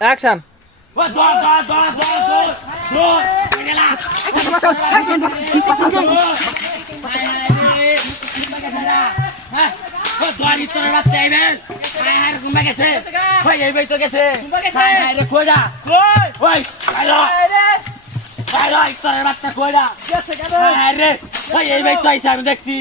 Action. আমি দেখছি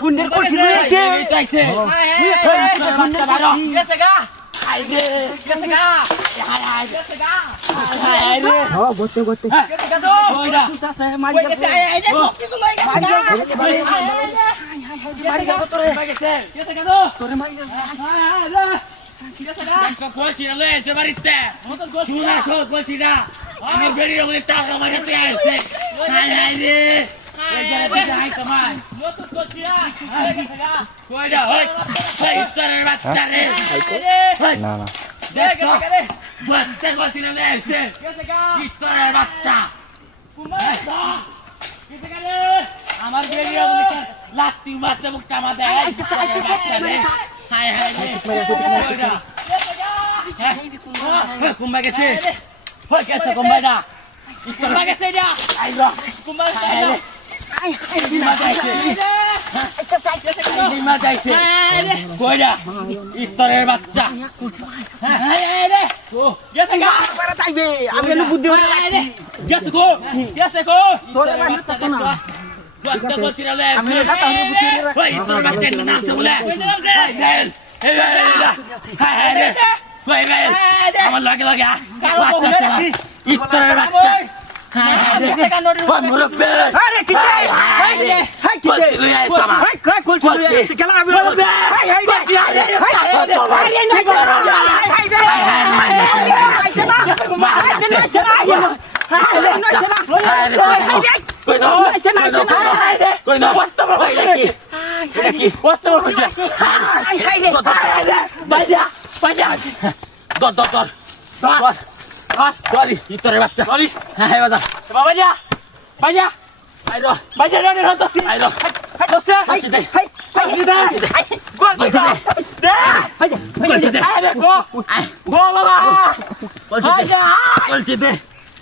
সুন্দর করছিল আমার বেরিয়ে টাকা মাঝে আসছে আমার বেরিয়ে লাত্তি মারছে মুখটা আমাদের কুম্বা গেছে গেছে কুম্বাইটা কুম্বা গেছে ইফতারের বাচ্চা আমি বুদ্ধি গেছে গো গেছে গো আমার লাগে লাগে ইফতারের বাচ্চা ইফতারের বাচ্চা হ্যাঁ বাজা বাজা বাজা আইরো বাজা রে হতাছি আইরো হচ্ছে দে গোল দে আরে গো গো বাবা বাজা বলছি দে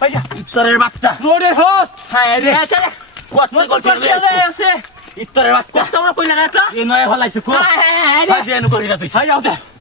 বাজা ইফতারের বাচ্চা রোডের হত হ্যাঁ রে কত গোল ছেলে আছে ইফতারের বাচ্চা তোমরা কইলা না তো এ নয় হলাইছে কো হ্যাঁ রে যেন কইলা তুই যাও